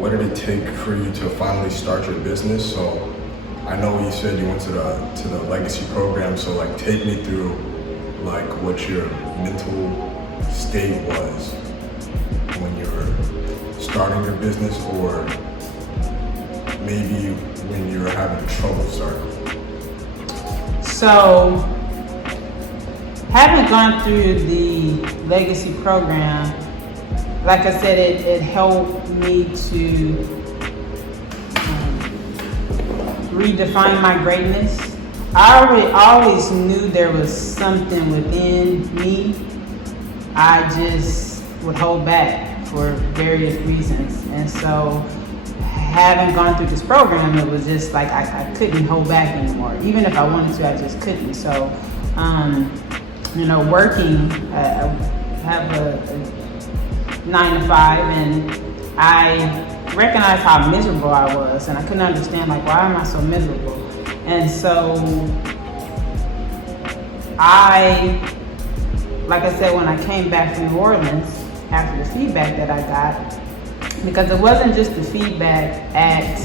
what did it take for you to finally start your business? So I know you said you went to the legacy program, so like take me through like what your mental state was when you were starting your business, or maybe when you were having trouble starting. So, having gone through the legacy program, like I said, it helped me to redefine my greatness. I always knew there was something within me. I just would hold back for various reasons. And so, having gone through this program, it was just like I couldn't hold back anymore. Even if I wanted to, I just couldn't. So, working, I have a 9 to 5, and I recognized how miserable I was, and I couldn't understand, like, why am I so miserable? And so like I said, when I came back from New Orleans, after the feedback that I got, because it wasn't just the feedback at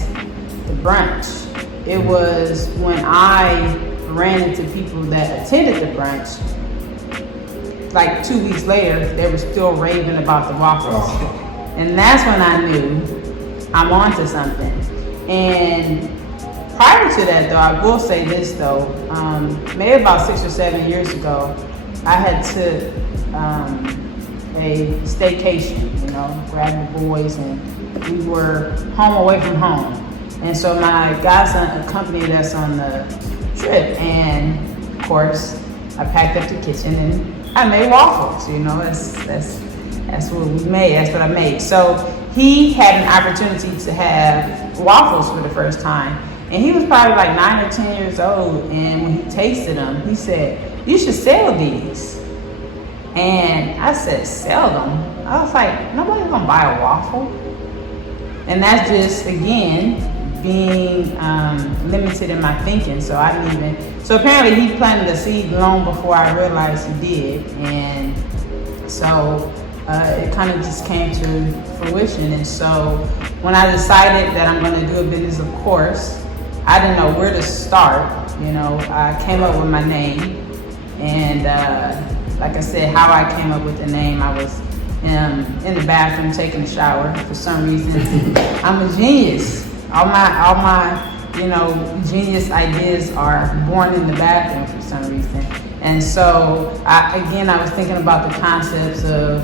the brunch, it was when I ran into people that attended the brunch, like 2 weeks later, they were still raving about the waffles. And that's when I knew I'm onto something. And prior to that, though, I will say this, though, maybe about 6 or 7 years ago, I had took a staycation, grabbed the boys, and we were home away from home. And so my godson accompanied us on the trip, and of course, I packed up the kitchen and I made waffles. That's what we made. That's what I made. So he had an opportunity to have waffles for the first time, and he was probably like 9 or 10 years old. And when he tasted them, he said, "You should sell these." And I said, "Sell them?" I was like, nobody's gonna buy a waffle. And that's just, again, being limited in my thinking. So apparently he planted a seed long before I realized he did. And so it kind of just came to fruition. And so when I decided that I'm gonna do a business, of course, I didn't know where to start. I came up with my name. And like I said, how I came up with the name, I was in the bathroom taking a shower for some reason. I'm a genius. All my genius ideas are born in the bathroom for some reason. And so I was thinking about the concepts of,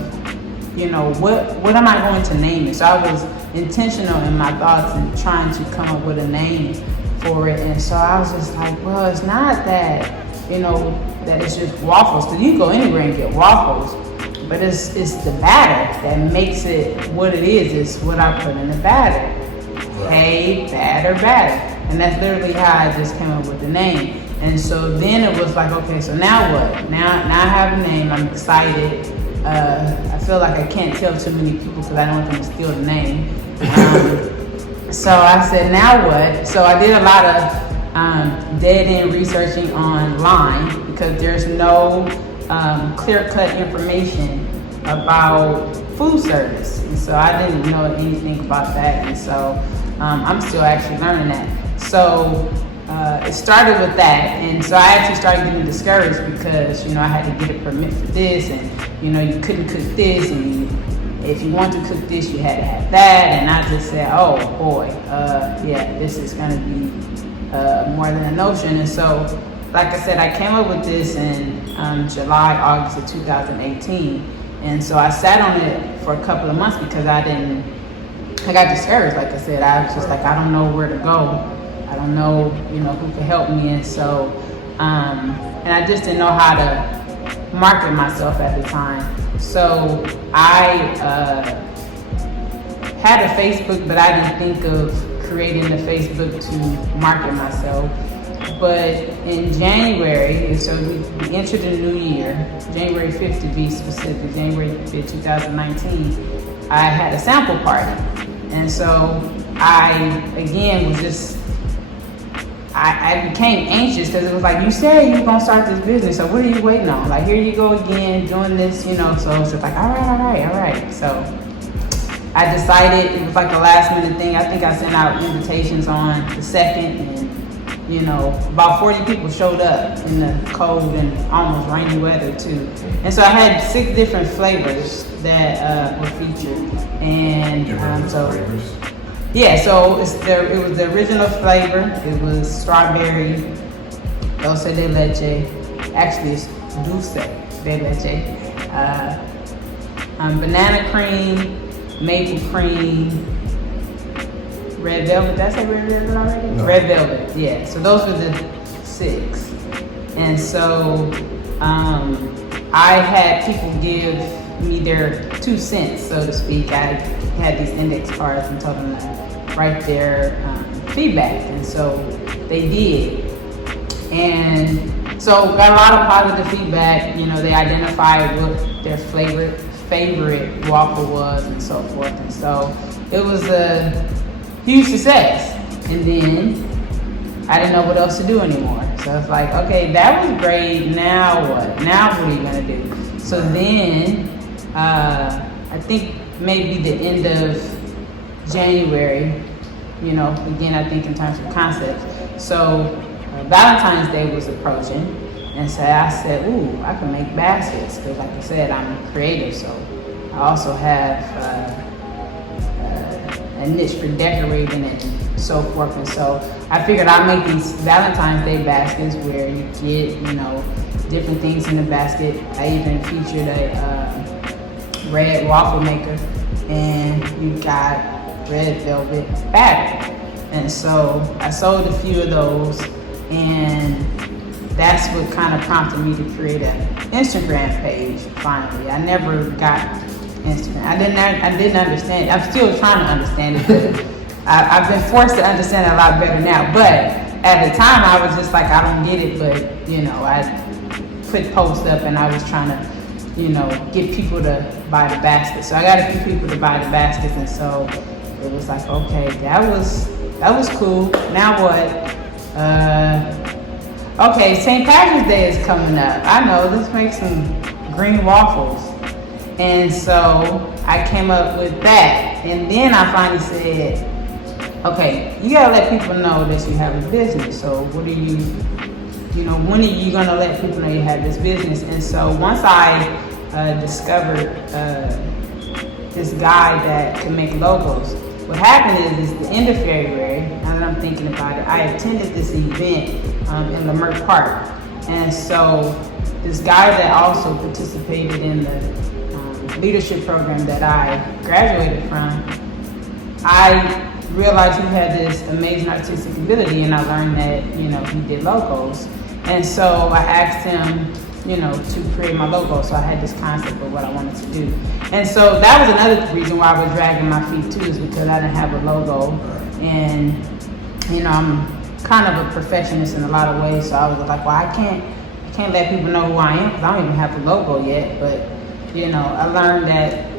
what am I going to name it? So I was intentional in my thoughts and trying to come up with a name for it. And so I was just like, well, it's not that, that it's just waffles. Because you can go anywhere and get waffles. But it's the batter that makes it what it is. It's what I put in the batter. Right. Hey, batter. And that's literally how I just came up with the name. And so then it was like, okay, so now what? Now I have a name. I'm excited. I feel like I can't tell too many people because I don't want them to steal the name. So I said, now what? So I did a lot of dead-end researching online because there's no clear-cut information about food service. And so I didn't know anything about that. And so I'm still actually learning that. So it started with that. And so I actually started getting discouraged because, I had to get a permit for this, and, you couldn't cook this, and if you want to cook this, you had to have that. And I just said, oh boy, this is going to be more than a notion. And so, like I said, I came up with this in July, August of 2018. And so I sat on it for a couple of months because I got discouraged. Like I said, I was just like, I don't know where to go. I don't know, who can help me. And so, and I just didn't know how to market myself at the time. So I had a Facebook, but I didn't think of creating a Facebook to market myself. But in January, so we entered the new year, January 5th to be specific, January 5th, 2019, I had a sample party. And so I became anxious because it was like, you said you were going to start this business, so what are you waiting on? Like, here you go again, doing this, so it's just like, all right. So I decided, it was like a last minute thing. I think I sent out invitations on the 2nd, and about 40 people showed up in the cold and almost rainy weather too. And so I had 6 different flavors that were featured. And flavors? Yeah, so it was the original flavor. It was strawberry, dulce de leche. Actually, it's dulce de leche. Banana cream, maple cream, red velvet. Did I say red velvet already? No. Red velvet, yeah. So those were the 6. And so I had people give me their 2 cents, so to speak. I had these index cards and told them to write their feedback. And so they did. And so got a lot of positive feedback. They identified what their favorite waffle was and so forth. And so it was a huge success. And then I didn't know what else to do anymore. So it's like, okay, that was great. Now what? Now what are you gonna do? So then I think maybe the end of January, again, I think in terms of concepts. So Valentine's Day was approaching. And so I said, ooh, I can make baskets. Because like I said, I'm creative. So I also have a niche for decorating and so forth. And so I figured I'd make these Valentine's Day baskets where you get, different things in the basket. I even featured a red waffle maker, and you got red velvet batter. And so I sold a few of those, and that's what kind of prompted me to create an Instagram page finally. I never got Instagram. I didn't understand it. I'm still trying to understand it, but I've been forced to understand it a lot better now. But at the time, I was just like, I don't get it. But I put posts up, and I was trying to, get people to buy the baskets. So I got a few people to buy the baskets, and so it was like, okay, that was cool. Now what? Okay, St. Patrick's Day is coming up. I know, let's make some green waffles. And so I came up with that. And then I finally said, okay, you gotta let people know that you have a business. So what are you, when are you gonna let people know you have this business? And so once I discovered this guy that can make logos, what happened is the end of February, now that I'm thinking about it, I attended this event in Leimert Park. And so this guy that also participated in the leadership program that I graduated from, I realized he had this amazing artistic ability, and I learned that, he did logos. And so I asked him, to create my logo. So I had this concept of what I wanted to do. And so that was another reason why I was dragging my feet too, is because I didn't have a logo. And, I'm kind of a perfectionist in a lot of ways. So I was like, well, I can't let people know who I am because I don't even have a logo yet. But, I learned that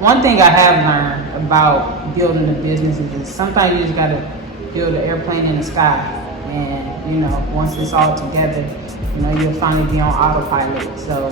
one thing I have learned about building a business is sometimes you just got to build an airplane in the sky. And, once it's all together, you'll finally be on autopilot. So